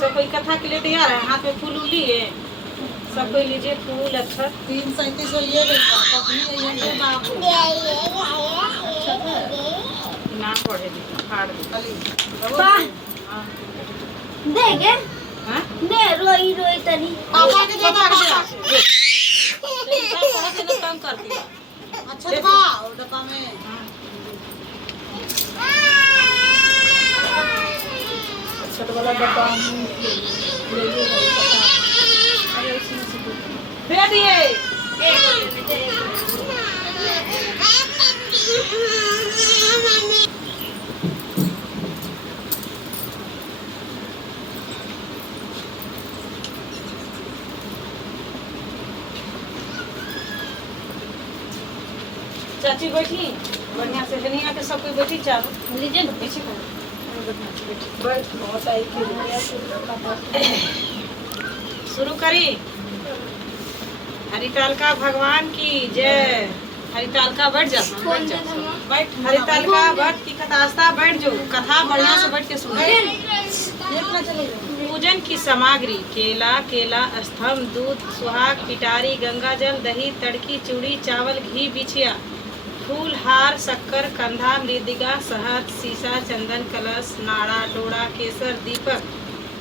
सब कोई कथा के लिए तैयार है? हाथ में फूल लिए सब कोई लीजिए फूल। अच्छा 337 ये ना पढ़े फाड़ देंगे ने रोई रोई तनी पापा के दे दो तंग करती है। अच्छा दिखाओ डब्बा में। छोटा वाला डब्बा ले दे दिए। चाची बैठी बढ़िया से दुनिया के सब कोई बैठी चाहो लीजिए ना पीछे शुरू करी। हरितालिका भगवान की जय। हरितालिका बैठ जा बैठ। हरितालिका भक्त की कथास्था बैठ जो कथा बढ़िया से बैठ के सुनो। पूजन की सामग्री केला केला स्तंभ दूध सुहाग पिटारी गंगा जल दही तड़की चूड़ी चावल घी बिछिया फूल हार शक्कर कंधा मृदिका शहद सीसा चंदन कलश नाड़ा डोड़ा केसर दीपक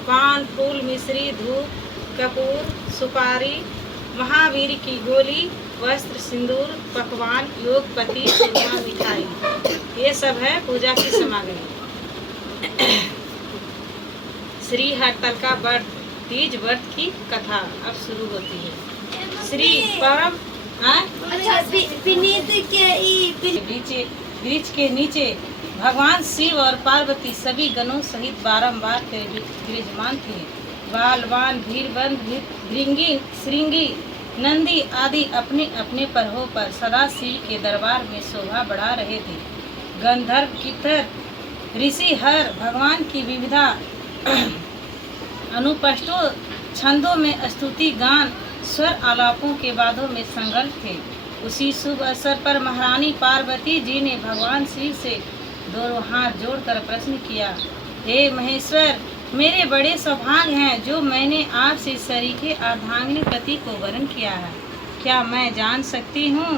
पान फूल मिश्री धूप कपूर सुपारी महावीर की गोली वस्त्र सिंदूर पकवान योगपति चूरमा मिठाई ये सब है पूजा की सामग्री। श्री हरितालिका व्रत तीज व्रत की कथा अब शुरू होती है। श्री परम वृक्ष के नीचे भगवान शिव और पार्वती सभी गणों सहित बारंबार विराजमान थे। बालवान भीरबंध भृंगी श्रृंगी नंदी आदि अपने अपने परहों पर सदा शिव के दरबार में शोभा बढ़ा रहे थे। गंधर्व किन्नर ऋषि हर भगवान की विविधा अनुपष्टों छंदों में स्तुति गान स्वर आलापों के बादों में संगल थे। उसी शुभ अवसर पर महारानी पार्वती जी ने भगवान शिव से दोनों हाथ जोड़कर प्रश्न किया, हे महेश्वर, मेरे बड़े सौभाग्य हैं जो मैंने आपसे सरीखे अर्धांगिनी पति को वरण किया है। क्या मैं जान सकती हूँ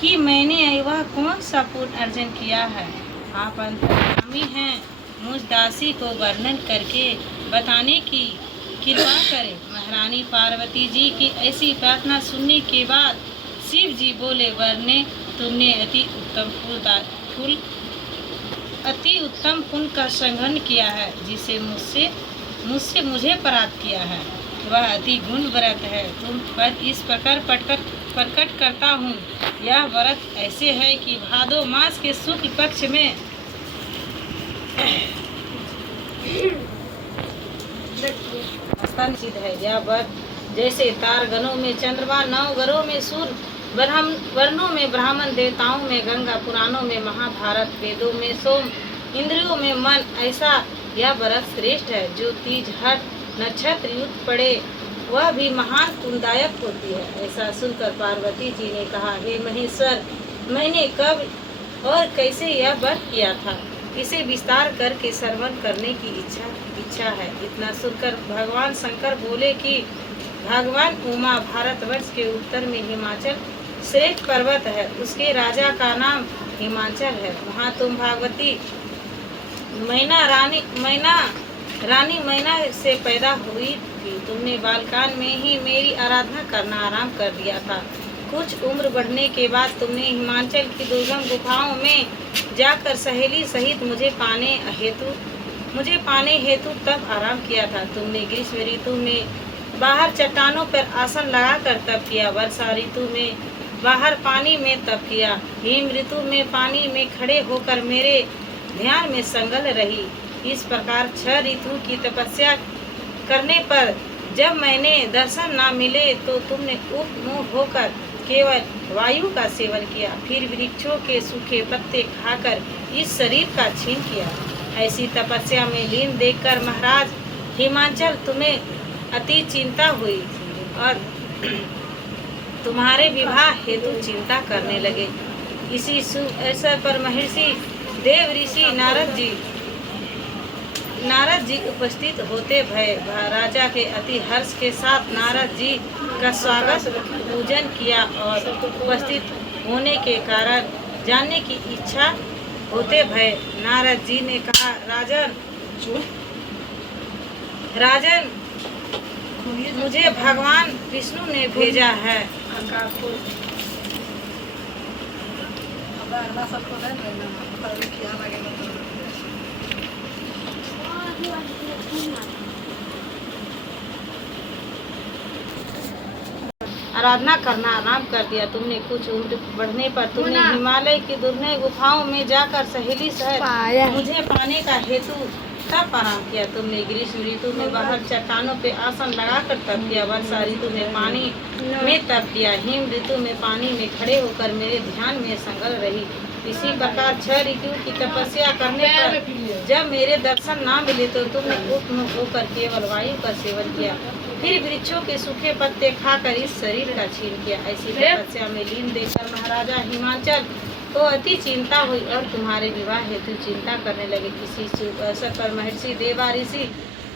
कि मैंने वह कौन सा पुण्य अर्जन किया है? आप अंतर्यामी हैं, मुझ दासी को वर्णन करके बताने की कृपा करें। महारानी पार्वती जी की ऐसी प्रार्थना सुनने के बाद शिव जी बोले, वरने तुमने अति उत्तम पुण्य का संग्रहण किया है जिसे मुझसे मुझे प्राप्त किया है। वह अति गुण व्रत है। तुम पर इस प्रकार प्रकट करता हूँ। यह व्रत ऐसे है कि भादो मास के शुक्ल पक्ष में निश्चित है। यह व्रत जैसे तार गणों में चंद्रमा नौ ग्रहों में सूर्य वर्णों में ब्राह्मण देवताओं में गंगा पुराणों में महाभारत वेदों में सोम इंद्रियों में मन ऐसा यह व्रत श्रेष्ठ है। जो तीज हट नक्षत्र युद्ध पड़े वह भी महान पुण्यदायक होती है। ऐसा सुनकर पार्वती जी ने कहा, हे महेश्वर, मैंने कब और कैसे यह व्रत किया था, इसे विस्तार करके श्रवण करने की इच्छा है। इतना सुनकर भगवान शंकर बोले कि भगवान उमा भारतवर्ष के उत्तर में हिमाचल श्रेष्ठ पर्वत है, उसके राजा का नाम हिमाचल है। वहाँ तुम भागवती रानी मैना से पैदा हुई थी। तुमने बालकाल में ही मेरी आराधना करना आरंभ कर दिया था। कुछ उम्र बढ़ने के बाद तुमने हिमाचल की दुर्गम गुफाओं में जाकर सहेली सहित मुझे पाने हेतु तब आराम किया था। तुमने ग्रीष्म ऋतु में बाहर चट्टानों पर आसन लगाकर तप किया। वर्षा ऋतु में बाहर पानी में तप किया। हिम ऋतु में पानी में खड़े होकर मेरे ध्यान में संगल रही। इस प्रकार 6 ऋतु की तपस्या करने पर जब मैंने दर्शन न मिले तो तुमने उपमुख होकर केवल वायु का सेवन किया, फिर वृक्षों के सूखे पत्ते खाकर इस शरीर का छीन किया। ऐसी तपस्या में लीन देखकर महाराज हिमाचल तुम्हें अति चिंता हुई और तुम्हारे विवाह हेतु चिंता करने लगे। इसी शुभ अवसर पर महर्षि देव ऋषि नारद जी नारद जी उपस्थित होते भय राजा के अति हर्ष के साथ नारद जी का स्वागत पूजन किया और उपस्थित होने के कारण जानने की इच्छा होते भय नारद जी ने कहा, राजन मुझे भगवान विष्णु ने भेजा है। आराधना करना आराम कर दिया तुमने। कुछ उम्र बढ़ने पर तुमने हिमालय की दुर्गम गुफाओं में जाकर सहेली सहित मुझे पाने का हेतु तब आराम किया तुमने। ग्रीष्म ऋतु में बाहर चट्टानों पे आसन लगाकर तप किया। वर्षा ऋतु में पानी में तप किया। हिम ऋतु में पानी में खड़े होकर मेरे ध्यान में संगल रही। इसी प्रकार 6 ऋतु की तपस्या करने पर जब मेरे दर्शन ना मिले तो तुमने उपमुख होकर केवल वायु का सेवन किया। फिर वृक्षों के सूखे पत्ते खाकर इस शरीर का छीन किया। ऐसी तपस्या में लीन देखकर महाराजा हिमाचल को अति चिंता हुई और तुम्हारे विवाह हेतु चिंता करने लगे। इसी शुभ अवसर पर महर्षि देवा ऋषि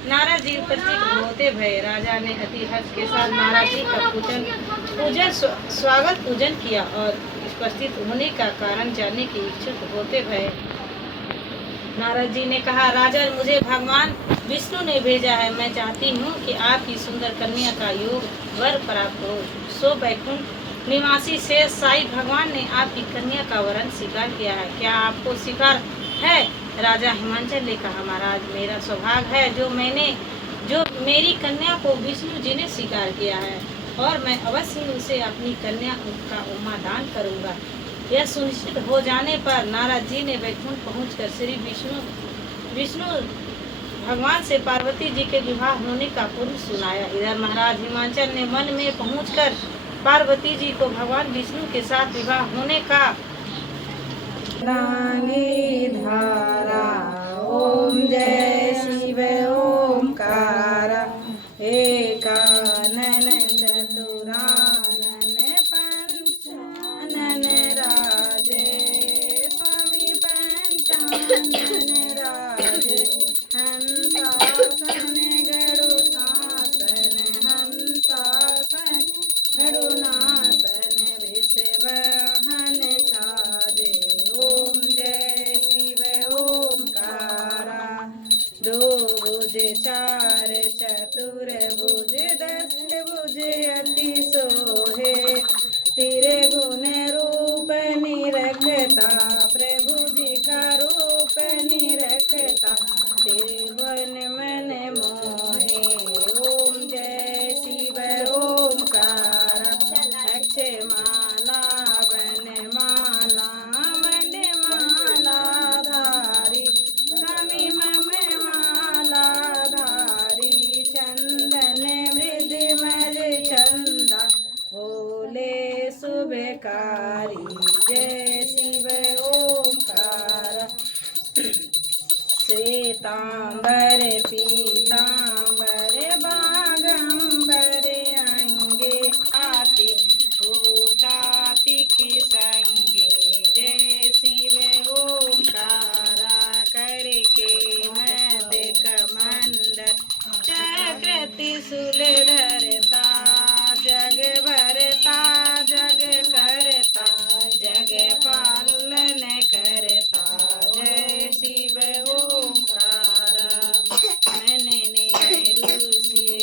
नारद जी उपस्थित होते भय राजा ने अति हर्ष के साथ नारद जी का पूजन स्वागत पूजन किया और उपस्थित होने का कारण जानने के इच्छुक होते भय नारद जी ने कहा, राजन मुझे भगवान विष्णु ने भेजा है। मैं चाहती हूँ कि आपकी सुंदर कन्या का योग वर प्राप्त हो। सो वैकुंठ निवासी शेष साई भगवान ने आपकी कन्या का वरण स्वीकार किया है। क्या आपको स्वीकार है? राजा हिमाचल ने कहा, महाराज मेरा सौभाग्य है जो मेरी कन्या को विष्णु जी ने स्वीकार किया है और मैं अवश्य ही उसे अपनी कन्या का उम्मा दान करूँगा। यह सुनिश्चित हो जाने पर नारद जी ने वैकुंठ पहुंचकर श्री विष्णु भगवान से पार्वती जी के विवाह होने का पूर्व सुनाया। इधर महाराज हिमाचल ने मन में पहुंचकर पार्वती जी को भगवान विष्णु के साथ विवाह होने का धारा ओम जय शिव ओमकार एकानन चतुरानन पंचानन राजे स्वामी पंचानन राजे हंसासन गरुड़ासन हंसासन गरुड़ासन वृषवाहन छाजे ओम जय शिव ओमकारा। 2 भुज 4 चतुर भुज 10 भुज अति सोहे तेरे गुण रूप निरखता प्रभु जी का रूप निरखता तेरे वन मन मोहे ओम जय शिव ओमकार। अक्षय माला वन माला मंड माला धारी स्वामी मम माला धारी चंदन मृदमल चंदा भोले शुभकारी जय शिव ओमकार। श्वेतांबर पीतांबर बागंबर अंगे आति भूताति की संगे जय शिव ओमकारा। करके मद कमंडल चक्र त्रिशूल धरता जग भरता जग करता जग पालन करता जय शिव ओमकारा। मैंने रूपिए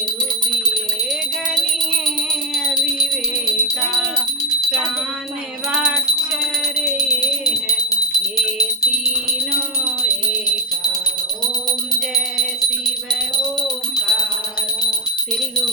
गणिए अभिवेका प्राण वाक्षर ये है ये तीनों एका ओम जय शिव ओमकार। तिरिगु